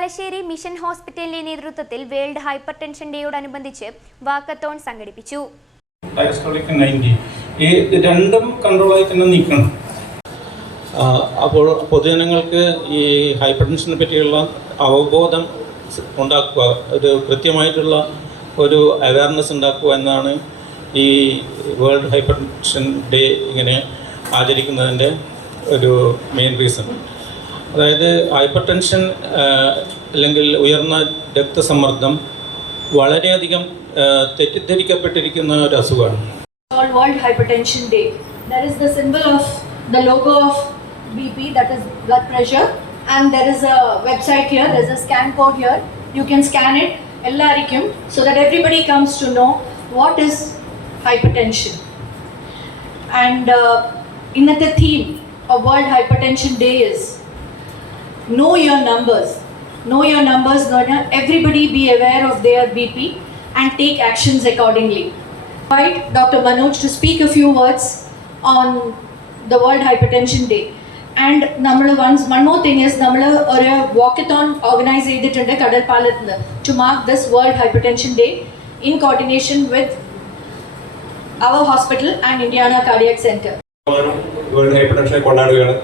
Thalassery mission ഹോസ്പിറ്റലിന്റെ നേതൃത്വത്തിൽ world hyper tension ഡേയോടനുബന്ധിച്ച് walkathon സംഘടിപ്പിച്ചു. രണ്ടും കൺട്രോളായി തന്നെ നീക്കണം. അപ്പോൾ പൊതുജനങ്ങൾക്ക് ഈ ഹൈപ്പർ ടെൻഷനെ പറ്റിയുള്ള അവബോധം ഉണ്ടാക്കുക, ഒരു കൃത്യമായിട്ടുള്ള ഒരു അവയർനെസ് ഉണ്ടാക്കുക എന്നാണ് ഈ വേൾഡ് ഹൈപ്പർ ടെൻഷൻ ഡേ ഇങ്ങനെ ആചരിക്കുന്നതിൻ്റെ ഒരു മെയിൻ റീസൺ. അതായത് ഹൈപ്പർ ടെൻഷൻ അല്ലെങ്കിൽ ഉയർന്ന രക്തസമ്മർദ്ദം വളരെയധികം തെറ്റിദ്ധരിക്കപ്പെട്ടിരിക്കുന്ന ഒരു അസുഖമാണ്. World Hypertension Day. There is the symbol of the logo of BP, that is blood pressure, and there is a website here. There is a scan code here. You can scan it, ellarikum, so that everybody comes to know what is hypertension. And in the theme of World Hypertension Day is know your numbers. Know your numbers. Everybody be aware of their BP and take actions accordingly. I invite Dr. Manoj to speak a few words on the World Hypertension Day. And one more thing is, we have a walkathon organized to mark this World Hypertension Day in coordination with our hospital and Indiana Cardiac Center. World Hypertension കൊണ്ടാടുകയാണ്.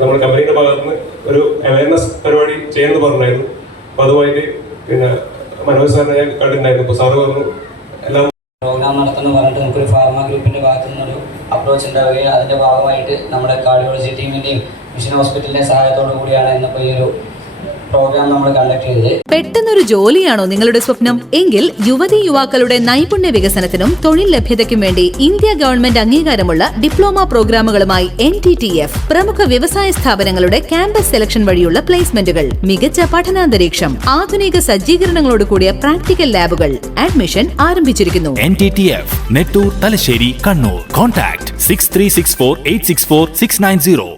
നമ്മുടെ കമ്പനിയുടെ ഭാഗത്ത് നിന്ന് ഒരു awareness പരിപാടി ചെയ്യുന്നത് പറഞ്ഞായിരുന്നു. അപ്പോൾ അതുമായിട്ട് പിന്നെ മനോജ് സാറിനെ ഞാൻ കണ്ടിട്ടുണ്ടായിരുന്നു. അപ്പോൾ സാറ് പറഞ്ഞു എല്ലാം പ്രോഗ്രാം നടത്തുന്നു പറഞ്ഞിട്ട് നമുക്കൊരു ഫാർമ ഗ്രൂപ്പിൻ്റെ ഭാഗത്തു നിന്നൊരു അപ്രോച്ച് ഉണ്ടാവുകയും അതിൻ്റെ ഭാഗമായിട്ട് നമ്മുടെ കാർഡിയോളജി ടീമിൻ്റെയും മിഷൻ ഹോസ്പിറ്റലിൻ്റെ സഹായത്തോടു കൂടിയാണ് ഇന്നിപ്പോൾ ഈ ഒരു പ്രോഗ്രാം നമ്മൾ കണ്ടക്ട് ചെയ്തത്. പെട്ടെന്നൊരു ജോലിയാണോ നിങ്ങളുടെ സ്വപ്നം? എങ്കിൽ യുവതീ യുവാക്കളുടെ നൈപുണ്യ വികസനത്തിനും തൊഴിൽ ലഭ്യതയ്ക്കും വേണ്ടി ഇന്ത്യ ഗവൺമെന്റ് അംഗീകാരമുള്ള ഡിപ്ലോമ പ്രോഗ്രാമുകളുമായി NTTF, പ്രമുഖ വ്യവസായ സ്ഥാപനങ്ങളുടെ ക്യാമ്പസ് സെലക്ഷൻ വഴിയുള്ള പ്ലേസ്മെന്റുകൾ, മികച്ച പഠനാന്തരീക്ഷം, ആധുനിക സജ്ജീകരണങ്ങളോട് കൂടിയ പ്രാക്ടിക്കൽ ലാബുകൾ. അഡ്മിഷൻ ആരംഭിച്ചിരിക്കുന്നു. NTTF, നെട്ടൂർ, തലശ്ശേരി, കണ്ണൂർ. കോൺടാക്ട് 6364 864 690.